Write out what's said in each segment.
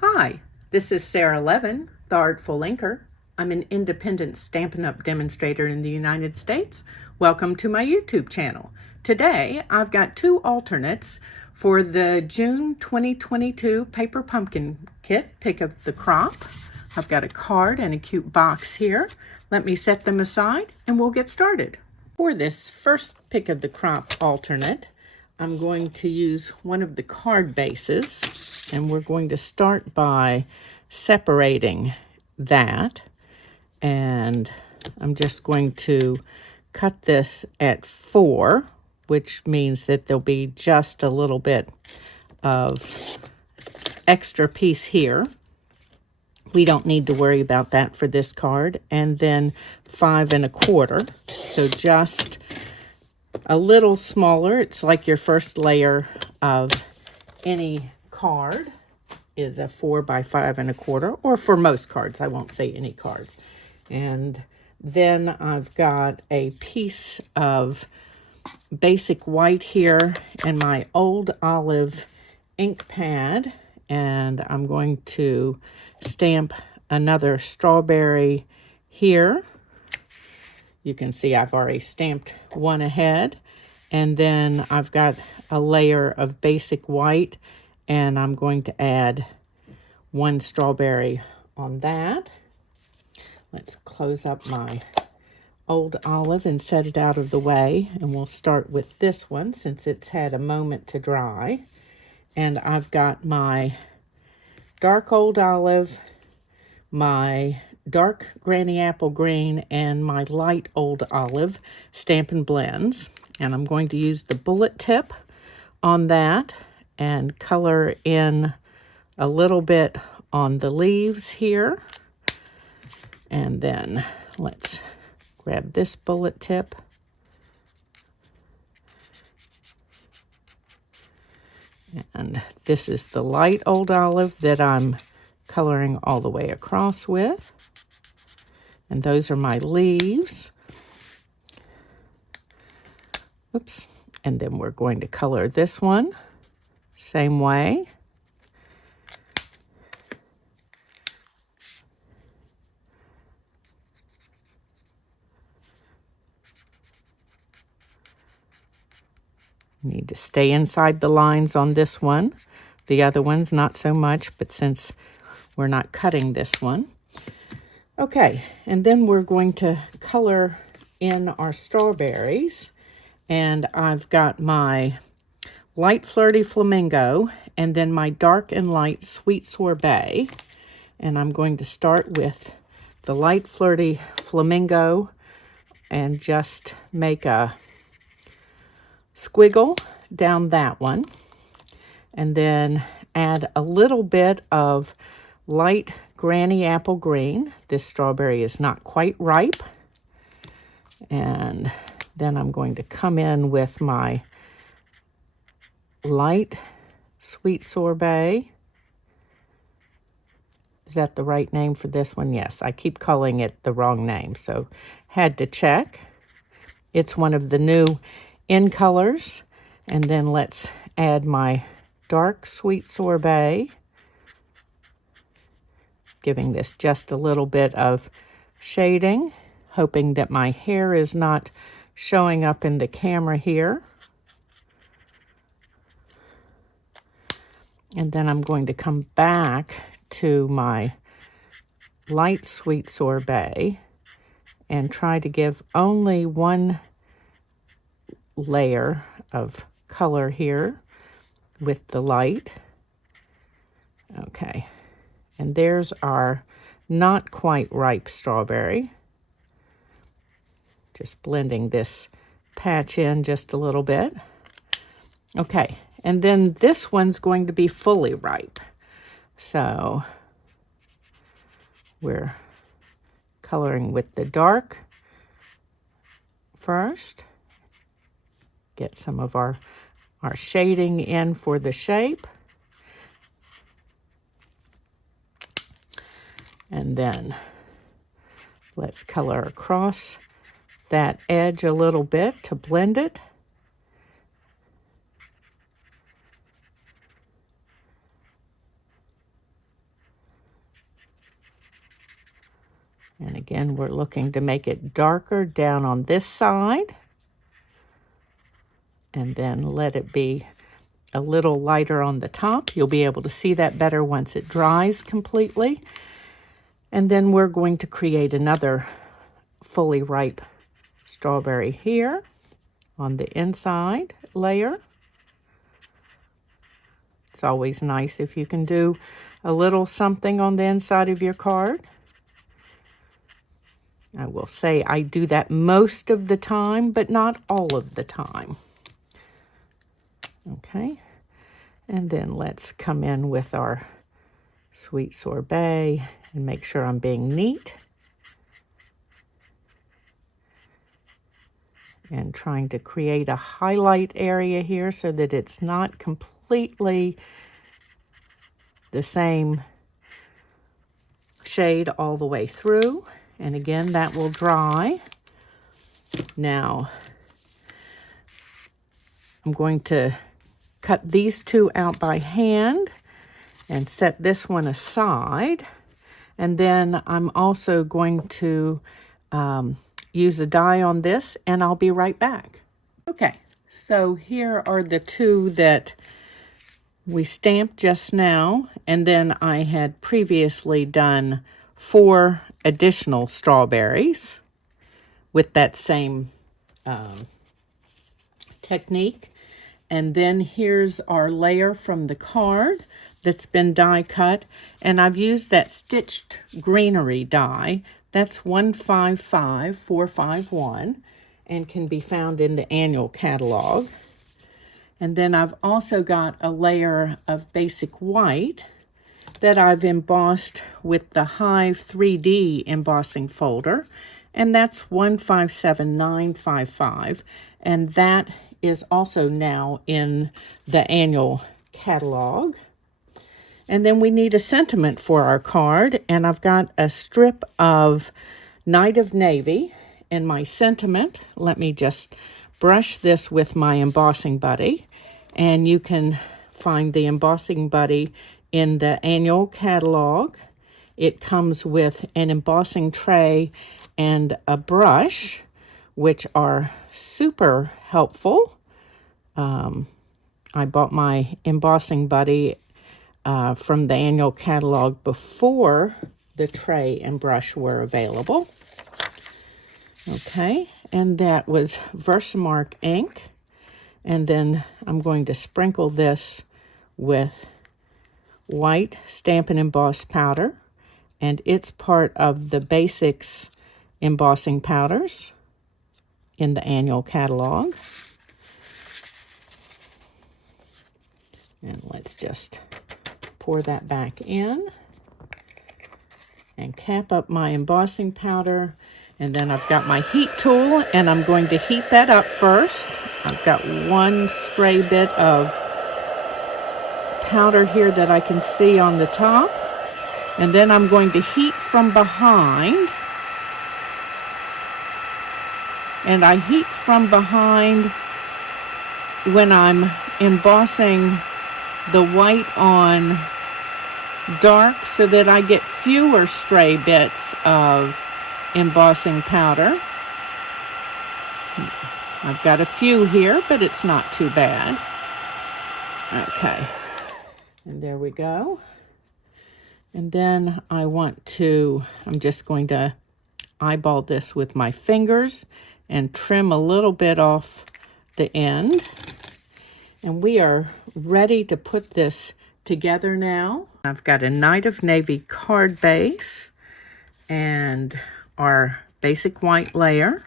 Hi, this is Sara Levin, the Artful Inker. I'm an independent Stampin' Up! Demonstrator in the United States. Welcome to my YouTube channel. Today, I've got two alternates for the June 2022 Paper Pumpkin Kit, Pick of the Crop. I've got a card and a cute box here. Let me set them aside and we'll get started. For this first Pick of the Crop alternate, I'm going to use one of the card bases, and we're going to start by separating that, and I'm just going to cut this at 4, which means that there'll be just a little bit of extra piece here. We don't need to worry about that for this card. And then 5 1/4, so just a little smaller. It's like your first layer of any card is a 4 by 5 1/4, or for most cards. I won't say any cards. And then I've got a piece of basic white here and my old olive ink pad, and I'm going to stamp another strawberry here. You can see I've already stamped one ahead, and then I've got a layer of basic white, and I'm going to add one strawberry on that. Let's close up my old olive and set it out of the way, and we'll start with this one since it's had a moment to dry. And I've got my dark old olive, my dark granny apple green, and my light old olive Stampin' Blends. And I'm going to use the bullet tip on that and color in a little bit on the leaves here. And then let's grab this bullet tip. And this is the light old olive that I'm coloring all the way across with. And those are my leaves. Oops. And then we're going to color this one same way. Need to stay inside the lines on this one. The other one's not so much, but since we're not cutting this one. Okay, and then we're going to color in our strawberries. And I've got my light flirty flamingo and then my dark and light sweet sorbet. And I'm going to start with the light flirty flamingo and just make a squiggle down that one. And then add a little bit of light granny apple green. This strawberry is not quite ripe. And then I'm going to come in with my light sweet sorbet. Is that the right name for this one? Yes, I keep calling it the wrong name, so had to check. It's one of the new in colors. And then let's add my dark sweet sorbet, giving this just a little bit of shading, hoping that my hair is not showing up in the camera here. And then I'm going to come back to my light sweet sorbet and try to give only one layer of color here with the light. Okay, and there's our not quite ripe strawberry. Just blending this patch in just a little bit. Okay, and then this one's going to be fully ripe. So we're coloring with the dark first. Get some of our shading in for the shape. And then let's color across that edge a little bit to blend it. And again, we're looking to make it darker down on this side. And then let it be a little lighter on the top. You'll be able to see that better once it dries completely. And then we're going to create another fully ripe strawberry here on the inside layer. It's always nice if you can do a little something on the inside of your card. I will say I do that most of the time, but not all of the time. Okay, and then let's come in with our sweet sorbet and make sure I'm being neat. And trying to create a highlight area here so that it's not completely the same shade all the way through. And again, that will dry. Now, I'm going to cut these two out by hand and set this one aside. And then I'm also going to use a die on this, and I'll be right back. Okay, so here are the two that we stamped just now, and then I had previously done 4 additional strawberries with that same technique. And then here's our layer from the card that's been die cut, and I've used that stitched greenery die. That's 155451 and can be found in the annual catalog. And then I've also got a layer of basic white that I've embossed with the Hive 3D embossing folder, and that's 157955, and that is also now in the annual catalog. And then we need a sentiment for our card, and I've got a strip of Night of Navy in my sentiment. Let me just brush this with my embossing buddy, and you can find the embossing buddy in the annual catalog. It comes with an embossing tray and a brush, which are super helpful. I bought my embossing buddy from the annual catalog before the tray and brush were available. Okay, and that was Versamark ink. And then I'm going to sprinkle this with white Stampin' Emboss powder, and it's part of the Basics embossing powders in the annual catalog. And let's just pour that back in and cap up my embossing powder. And then I've got my heat tool, and I'm going to heat that up first. I've got one stray bit of powder here that I can see on the top. And then I'm going to heat from behind. And I heat from behind when I'm embossing the white on dark so that I get fewer stray bits of embossing powder. I've got a few here, but it's not too bad. Okay, and there we go. And then I'm just going to eyeball this with my fingers and trim a little bit off the end. And we are ready to put this together now. I've got a Night of Navy card base and our basic white layer.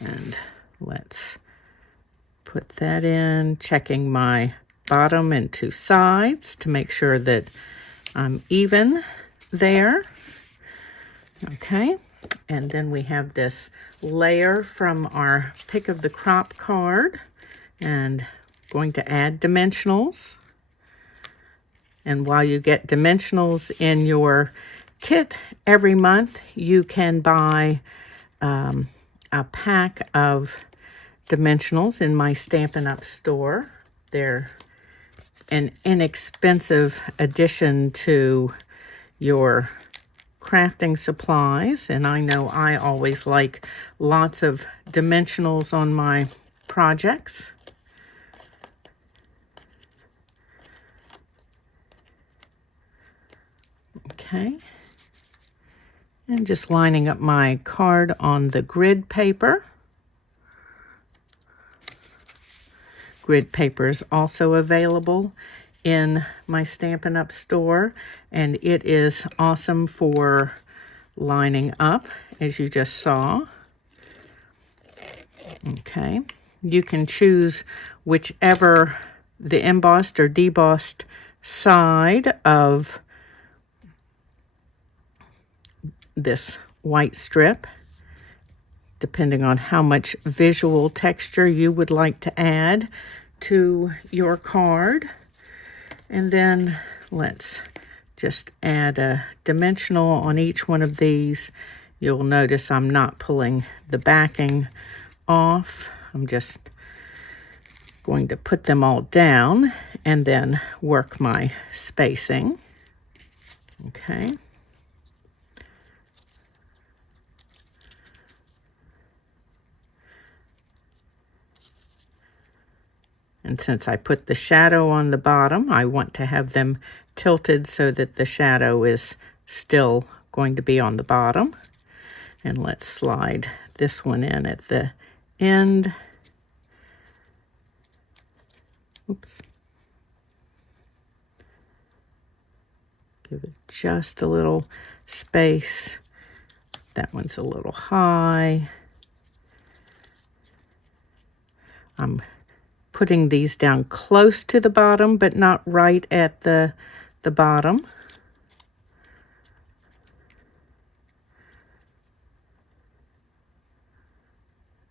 And let's put that in, checking my bottom and 2 sides to make sure that I'm even there. Okay, and then we have this layer from our Pick of the Crop card, and going to add dimensionals. And while you get dimensionals in your kit every month, you can buy a pack of dimensionals in my Stampin' Up store. They're an inexpensive addition to your crafting supplies, and I know I always like lots of dimensionals on my projects. Okay, and just lining up my card on the grid paper. Grid paper is also available in my Stampin' Up store, and it is awesome for lining up, as you just saw. Okay, you can choose whichever the embossed or debossed side of this white strip, depending on how much visual texture you would like to add to your card. And then let's just add a dimensional on each one of these. You'll notice I'm not pulling the backing off. I'm just going to put them all down and then work my spacing. Okay. And since I put the shadow on the bottom, I want to have them tilted so that the shadow is still going to be on the bottom. And let's slide this one in at the end. Oops. Give it just a little space. That one's a little high. I'm putting these down close to the bottom, but not right at the bottom.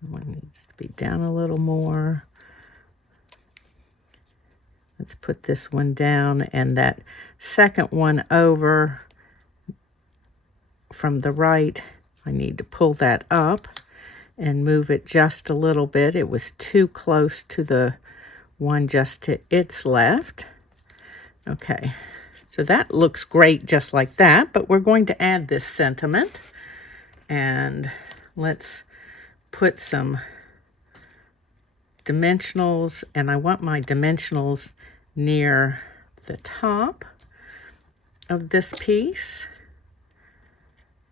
One needs to be down a little more. Let's put this one down, and that second one over from the right, I need to pull that up and move it just a little bit. It was too close to the one just to its left. Okay, so that looks great just like that, but we're going to add this sentiment, and let's put some dimensionals, and I want my dimensionals near the top of this piece.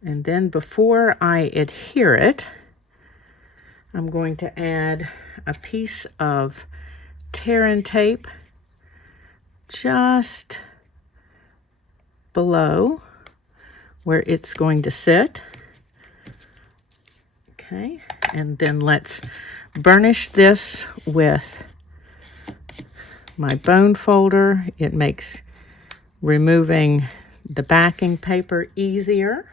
And then before I adhere it, I'm going to add a piece of tear and tape just below where it's going to sit. Okay, and then let's burnish this with my bone folder. It makes removing the backing paper easier.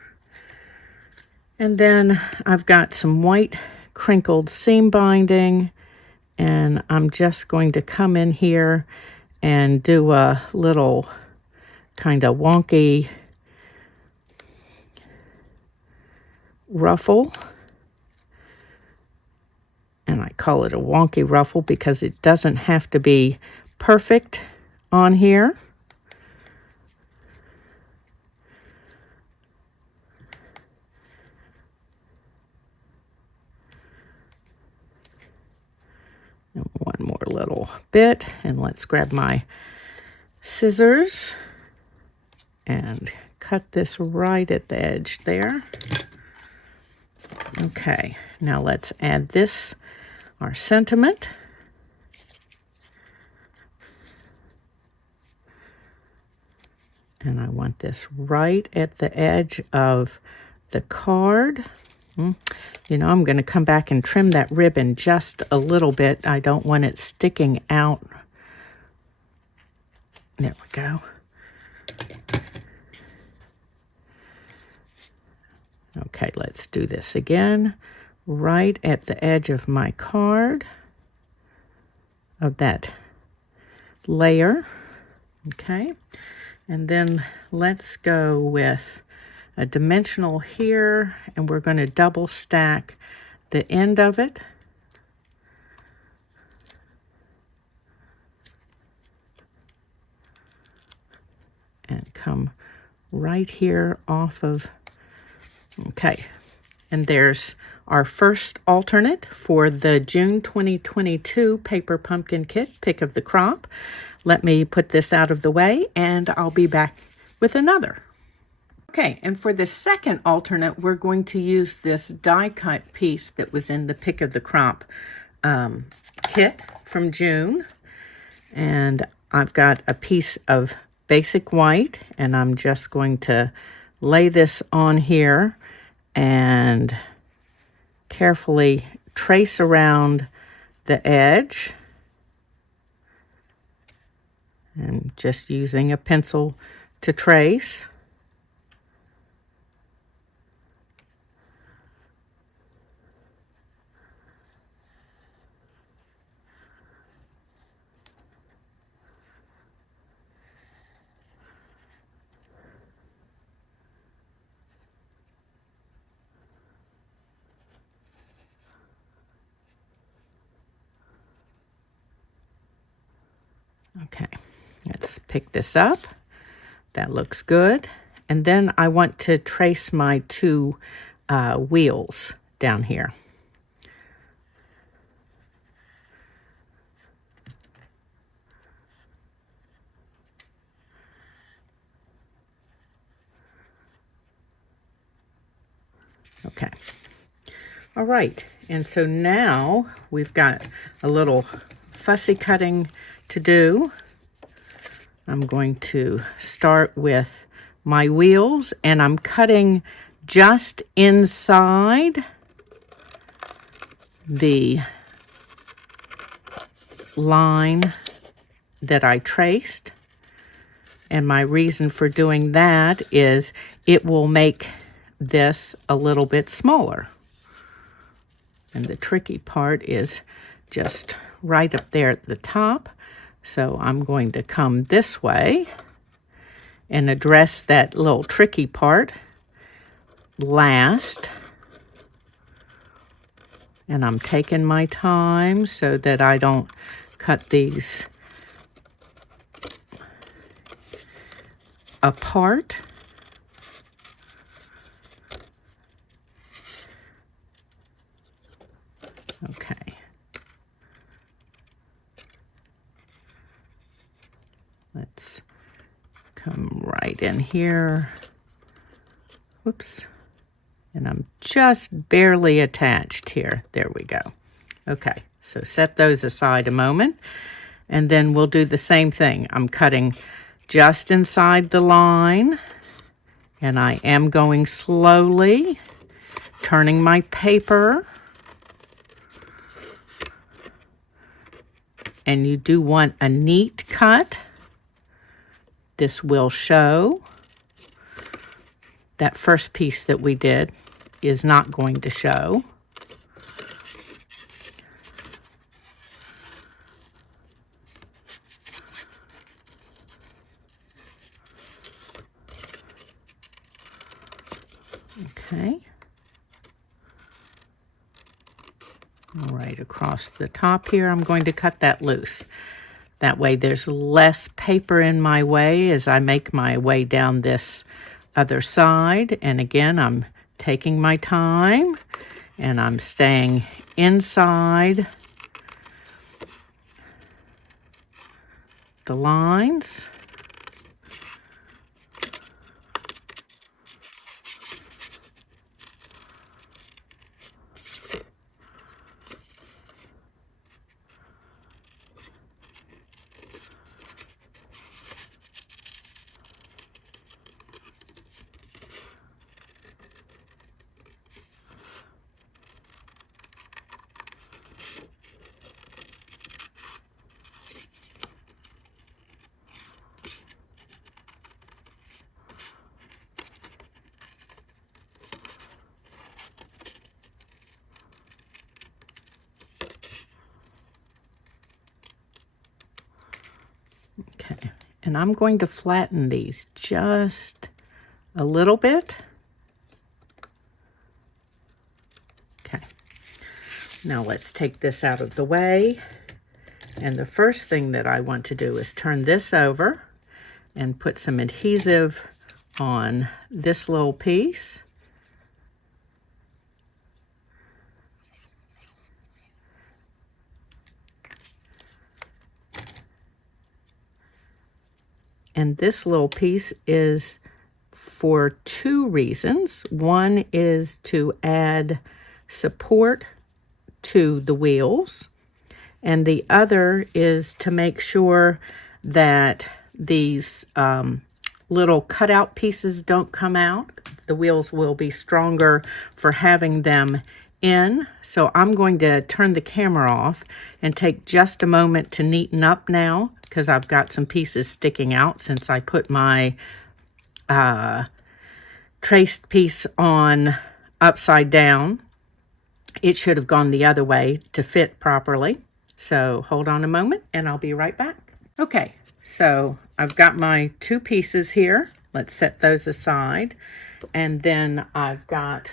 And then I've got some white crinkled seam binding, and I'm just going to come in here and do a little kind of wonky ruffle. And I call it a wonky ruffle because it doesn't have to be perfect on here. And one more little bit, and let's grab my scissors and cut this right at the edge there. Okay, now let's add this, our sentiment. And I want this right at the edge of the card. You know, I'm going to come back and trim that ribbon just a little bit. I don't want it sticking out. There we go. Okay, let's do this again. Right at the edge of my card, of that layer. Okay, and then let's go with a dimensional here, and we're going to double stack the end of it. and come right here off of, okay. And there's our first alternate for the June 2022 Paper Pumpkin Kit Pick of the Crop. Let me put this out of the way and I'll be back with another. Okay, and for the second alternate, we're going to use this die cut piece that was in the Pick of the Crop kit from June. And I've got a piece of basic white, and I'm just going to lay this on here and carefully trace around the edge. And just using a pencil to trace. Okay, let's pick this up. That looks good. And then I want to trace my two wheels down here. Okay. All right, and so now we've got a little fussy cutting to do. I'm going to start with my wheels, and I'm cutting just inside the line that I traced. And my reason for doing that is it will make this a little bit smaller. And the tricky part is just right up there at the top. So I'm going to come this way and address that little tricky part last. And I'm taking my time so that I don't cut these apart. Okay. Let's come right in here. Whoops. And I'm just barely attached here. There we go. Okay, so set those aside a moment. And then we'll do the same thing. I'm cutting just inside the line. And I am going slowly, turning my paper. And you do want a neat cut. This will show. That first piece that we did is not going to show. Okay. All right, across the top here, I'm going to cut that loose. That way there's less paper in my way as I make my way down this other side. And again, I'm taking my time and I'm staying inside the lines. Okay, and I'm going to flatten these just a little bit. Okay, now let's take this out of the way. And the first thing that I want to do is turn this over. and put some adhesive on this little piece. And this little piece is for two reasons. One is to add support to the wheels, and the other is to make sure that these little cutout pieces don't come out. The wheels will be stronger for having them in. So I'm going to turn the camera off and take just a moment to neaten up now, because I've got some pieces sticking out since I put my traced piece on upside down. It should have gone the other way to fit properly. So hold on a moment and I'll be right back. Okay, so I've got my two pieces here. Let's set those aside. And then I've got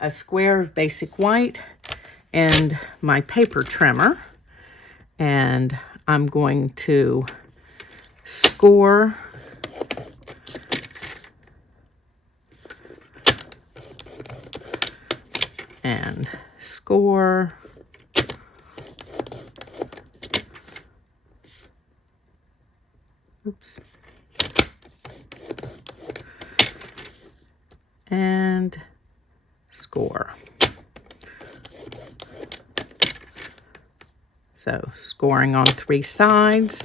a square of basic white and my paper trimmer. And I'm going to score and score. Oops. And score. So scoring on three sides.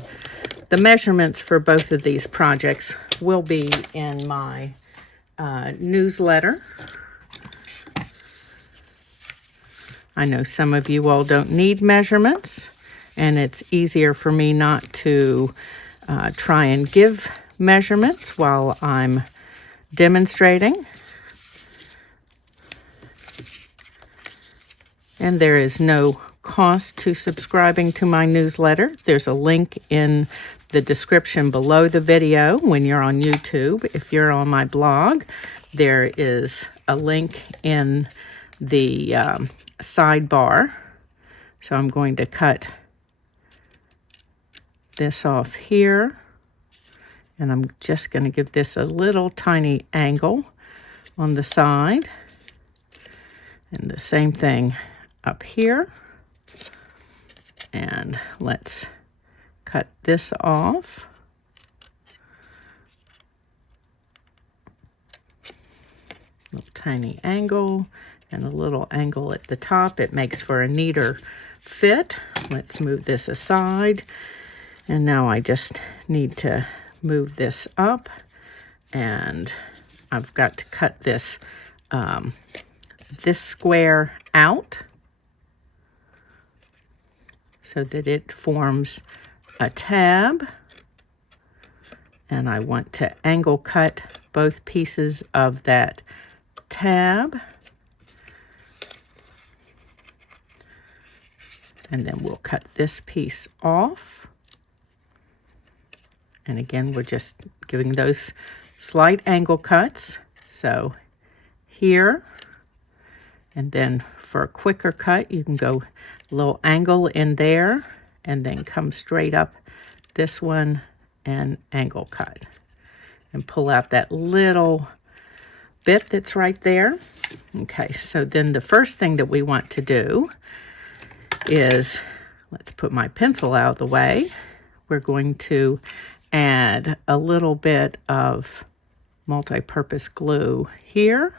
The measurements for both of these projects will be in my newsletter. I know some of you all don't need measurements, and it's easier for me not to try and give measurements while I'm demonstrating. And there is no cost to subscribing to my newsletter. There's a link in the description below the video when you're on YouTube. If you're on my blog, there is a link in the sidebar. So I'm going to cut this off here, and I'm just going to give this a little tiny angle on the side, and the same thing up here. And let's cut this off. Little tiny angle and a little angle at the top. It makes for a neater fit. Let's move this aside. And now I just need to move this up, and I've got to cut this this square out so that it forms a tab. And I want to angle cut both pieces of that tab. And then we'll cut this piece off. And again, we're just giving those slight angle cuts. So here, and then for a quicker cut, you can go a little angle in there and then come straight up this one and angle cut. And pull out that little bit that's right there. Okay, so then the first thing that we want to do is, let's put my pencil out of the way. We're going to add a little bit of multi-purpose glue here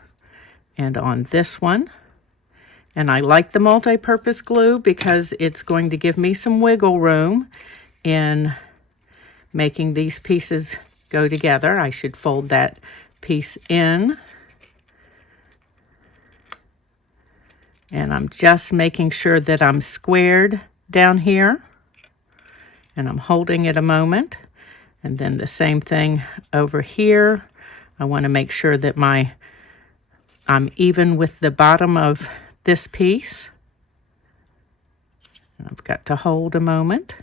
and on this one. And I like the multi-purpose glue because it's going to give me some wiggle room in making these pieces go together. I should fold that piece in. And I'm just making sure that I'm squared down here. And I'm holding it a moment. And then the same thing over here. I want to make sure that I'm even with the bottom of this piece. And I've got to hold a moment.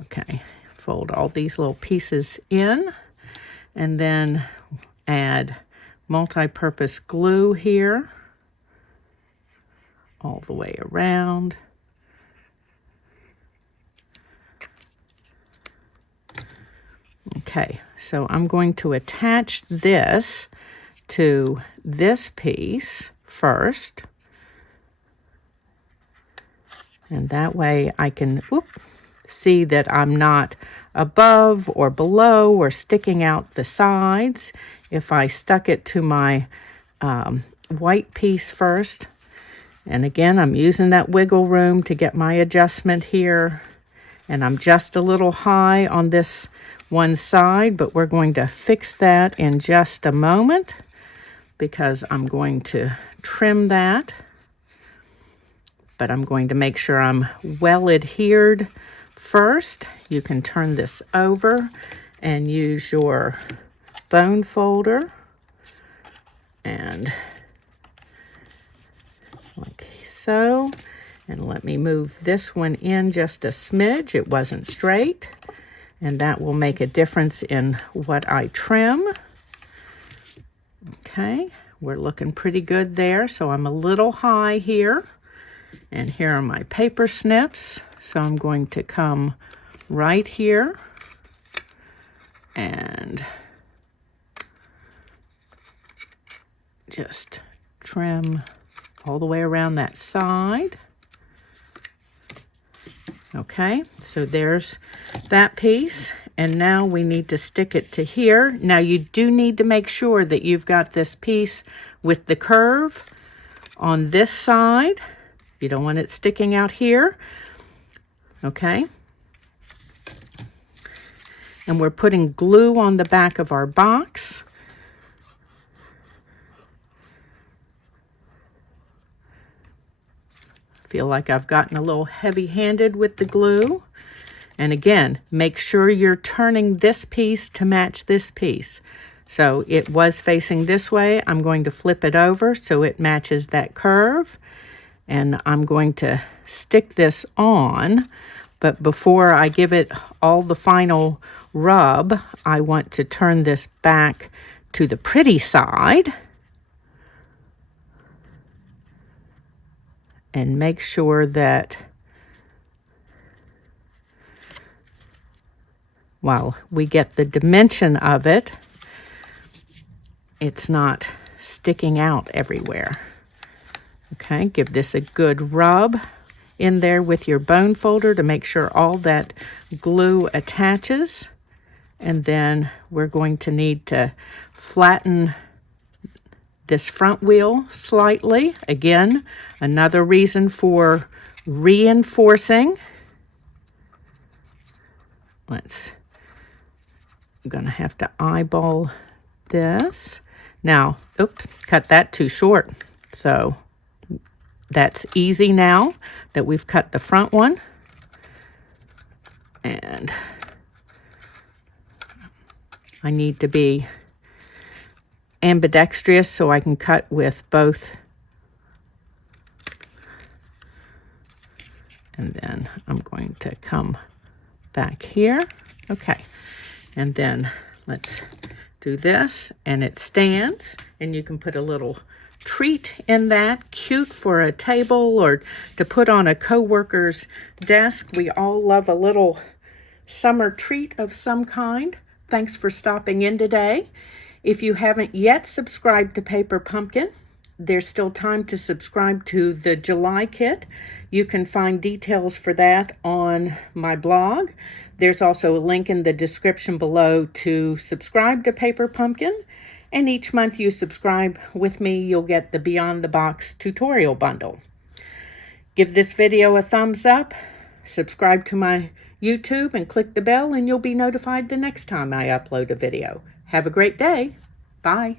Okay, fold all these little pieces in, and then add multi-purpose glue here all the way around. Okay, so I'm going to attach this to this piece first. And that way I can see that I'm not above or below or sticking out the sides. If I stuck it to my white piece first, and again, I'm using that wiggle room to get my adjustment here. And I'm just a little high on this one side, but we're going to fix that in just a moment because I'm going to trim that. But I'm going to make sure I'm well adhered first. You can turn this over and use your bone folder and like so. And let me move this one in just a smidge. It wasn't straight. And that will make a difference in what I trim. Okay, we're looking pretty good there. So I'm a little high here. And here are my paper snips. So I'm going to come right here and just trim all the way around that side. Okay, so there's that piece. And now we need to stick it to here. Now you do need to make sure that you've got this piece with the curve on this side. You don't want it sticking out here. Okay. And we're putting glue on the back of our box. Feel like I've gotten a little heavy-handed with the glue. And again, make sure you're turning this piece to match this piece. So it was facing this way. I'm going to flip it over so it matches that curve. And I'm going to stick this on. But before I give it all the final rub, I want to turn this back to the pretty side. And make sure that while we get the dimension of it, it's not sticking out everywhere. Okay, give this a good rub in there with your bone folder to make sure all that glue attaches. And then we're going to need to flatten this front wheel slightly. Again, another reason for reinforcing. I'm gonna have to eyeball this. Now, oops, cut that too short. So that's easy now that we've cut the front one. And I need to be ambidextrous so I can cut with both. And then I'm going to come back here. Okay. And then let's do this, and it stands, and you can put a little treat in that, cute for a table or to put on a coworker's desk. We all love a little summer treat of some kind. Thanks for stopping in today. If you haven't yet subscribed to Paper Pumpkin, there's still time to subscribe to the July kit. You can find details for that on my blog. There's also a link in the description below to subscribe to Paper Pumpkin. And each month you subscribe with me, you'll get the Beyond the Box tutorial bundle. Give this video a thumbs up, subscribe to my YouTube, and click the bell, and you'll be notified the next time I upload a video. Have a great day. Bye.